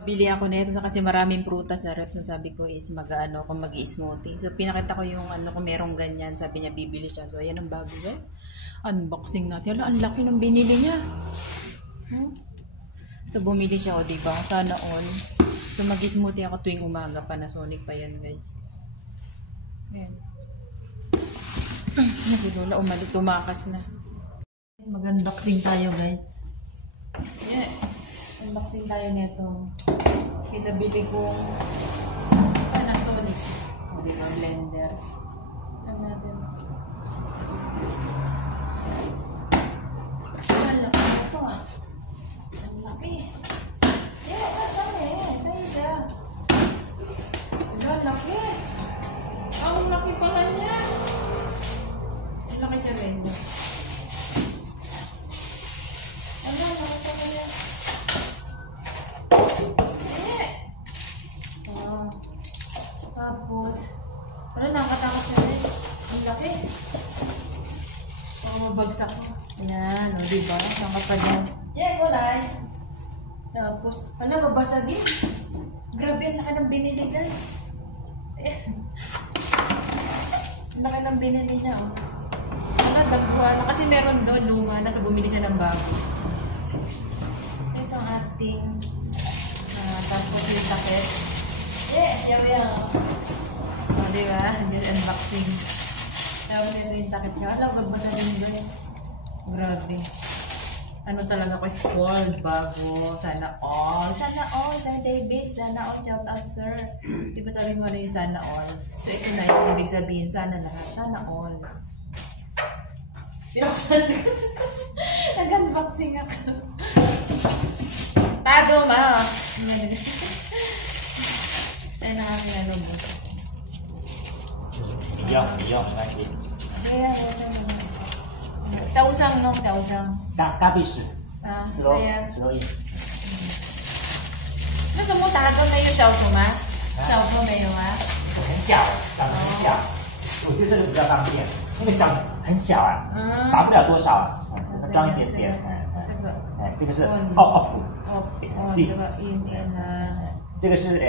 Bili ako nito kasi maraming prutas sa ref. So sabi ko is mag-ano kung mag-i-smoothie. So pinakita ko yung ano kung merong ganyan. Sabi niya bibili siya. So ayan ang bago guys. Unboxing natin. Wala, ang laki ng binili niya. So bumili siya o diba? Sana all. So mag-i-smoothie ako tuwing umaga. Panasonic pa yan guys. Ayan. Si Lola umalis. Tumakas na. Mag-unboxing tayo guys. Yeah. Unboxing tayo nito. Pinabili kong Panasonic. O diba, blender. Ano natin? Ang laki ito ah. Ang laki. Yeah, kasama eh. Tayo siya. Ang laki. Ang laki pala niya. Ang laki siya guys. Ang laki pala niya. Tapos, wala, nakakatakot na rin. Ang laki. Baka mabagsak ko. Ayan, o diba? Sangka pa dyan. Yeah, kulay. Tapos, wala, mabasa din. Grabe, ang laki ng binili, guys. Ayan. Ang laki ng binili niya, o. Wala, dagwa na. Kasi meron doon, luma na. So, bumili siya ng bago. Ito ang ating tapos yung takip. Yeah, yaw. O, diba? Diyan unboxing. Tapos ito yung takip niya. Alam, gabasa din doon. Grabe. Ano talaga ko, spoiled, bago. Sana all. Sana all, Sir David. Sana all, shout out, sir. Diba sabi mo na yung sana all? So, ito na yung ibig sabihin. Sana lahat. Sana all. Pinaksan ko. Nag-unboxing ako. Tago, ma. Ay, nakakilala mo. 不要，没关系。Tausang, no? Tausang. 咖啡是 slow kaya. slow in。 Gusto mo tago na yung shout mo, ma? Shout mo ba yung, ma? 很小，长得很小。我觉得这个比较方便，那个小很小啊，拔不了多少啊，装一点点。这个是 off。这个 in 这个是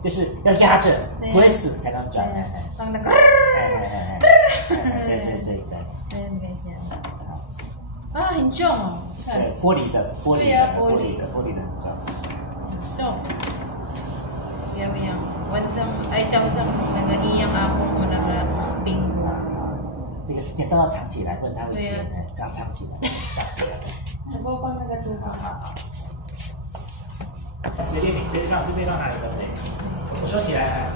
就是要压着 press 才能转。放那个。对。啊，很重哦。对，玻璃的很重。So, yan. Ay, Tausang nag-iyang ako mo nag-bingo. 这个剪刀要藏起来，不然它会剪。藏起来。Sabaw pang nag-atubang. 随便让哪里都可以。我收起来。